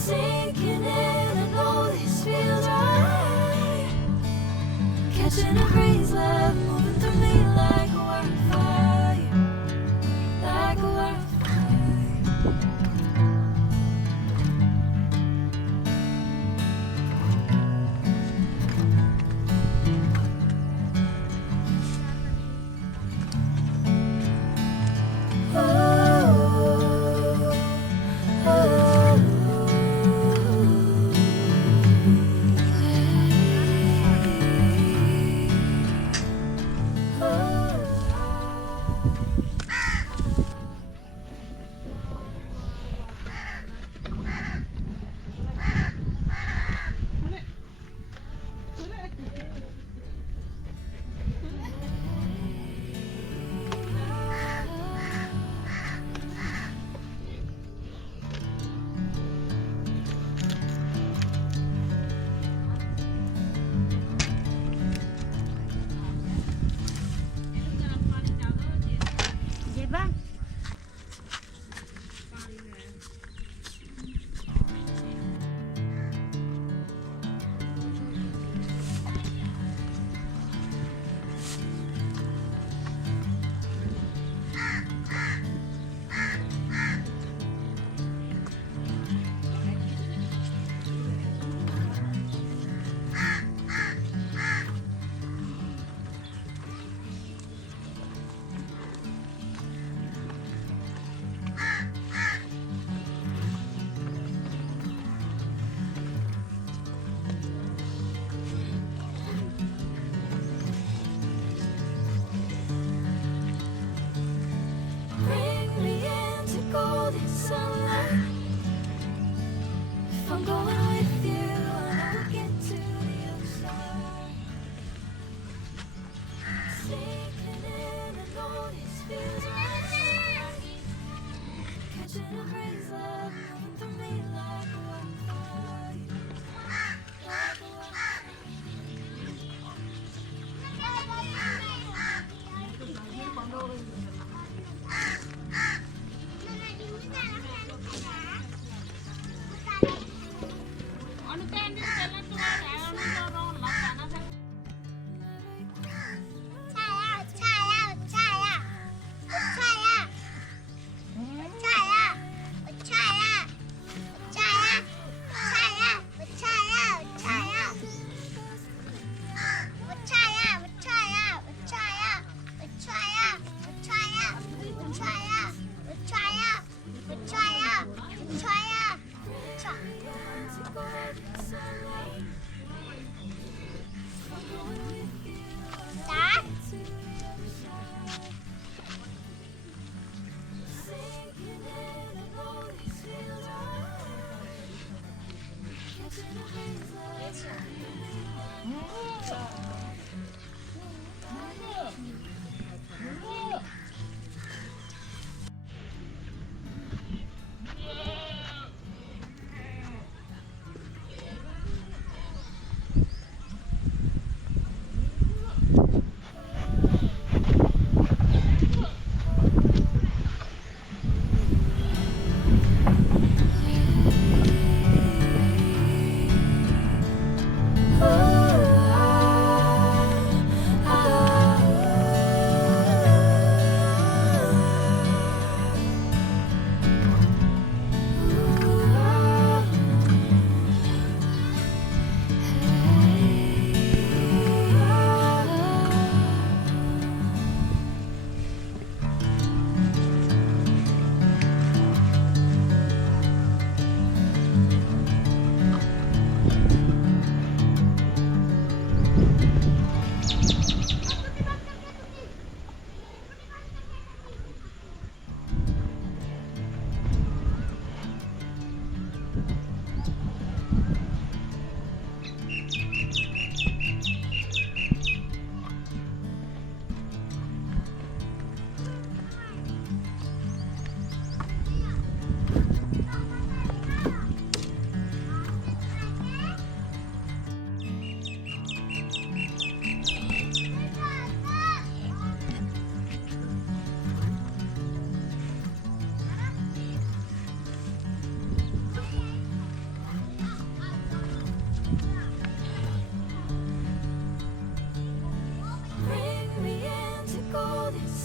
Sinking in, I know this feels right. Catching a breeze, love moving through me like a wildfire, like a wildfire. Bring me into golden sunlight. If I'm going with you, I will get to the other side. Sinking in, I know this feels right. Catching a breeze, love moving through me like a wildfire, like a wildfire.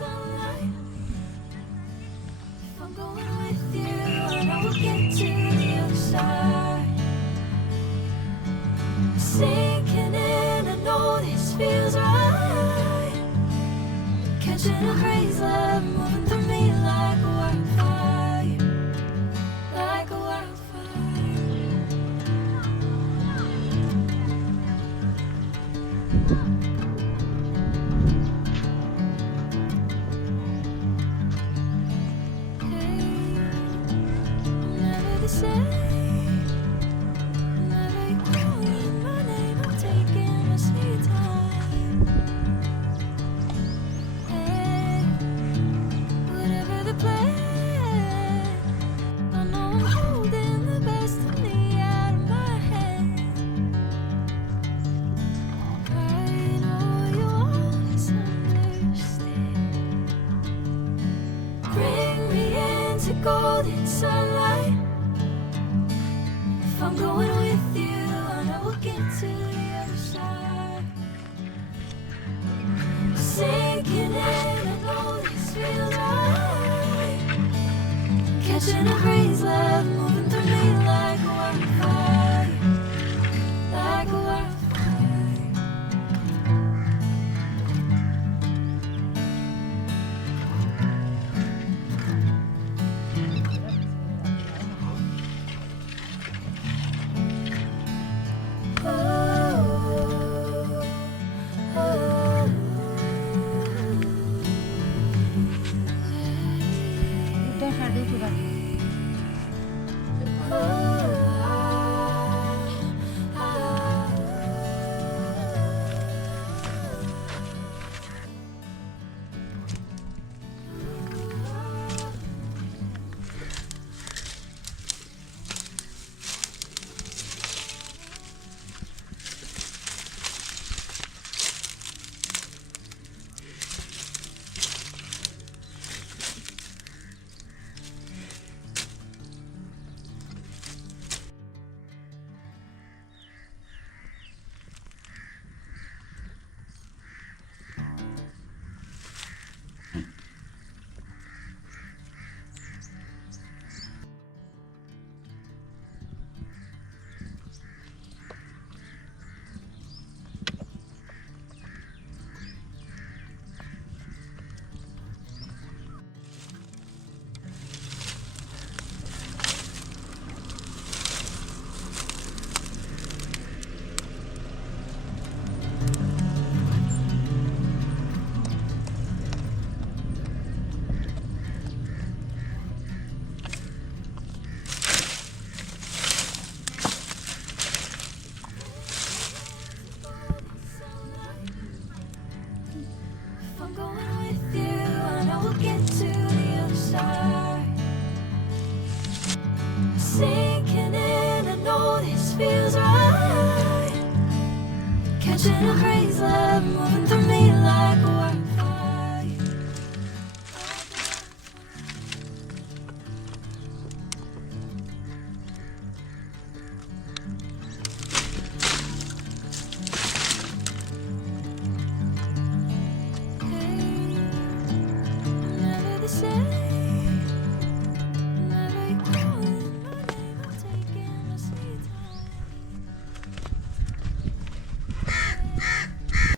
sunlight. If I'm going with you, I know we'll get to the other side. Sinking in, I know this feels right. Catching a crazy love moving through me like a wildfire, like a wildfire. Hey, never the same. Never you calling my name, I'm taking my sweet time. Hey, whatever the plan, I know I'm holding the best of me out of my hand. I know you always understand. Bring me into golden sunlight. If I'm going with you, I know we'll get to the other side. Sinking in, I know this feels right. Catching a crazy love moving through me like a wildfire, like a wildfire. If I'm going with you, I know we'll get to the other side. Sinking in, I know this feels right. Catching a crazy love moving through me like a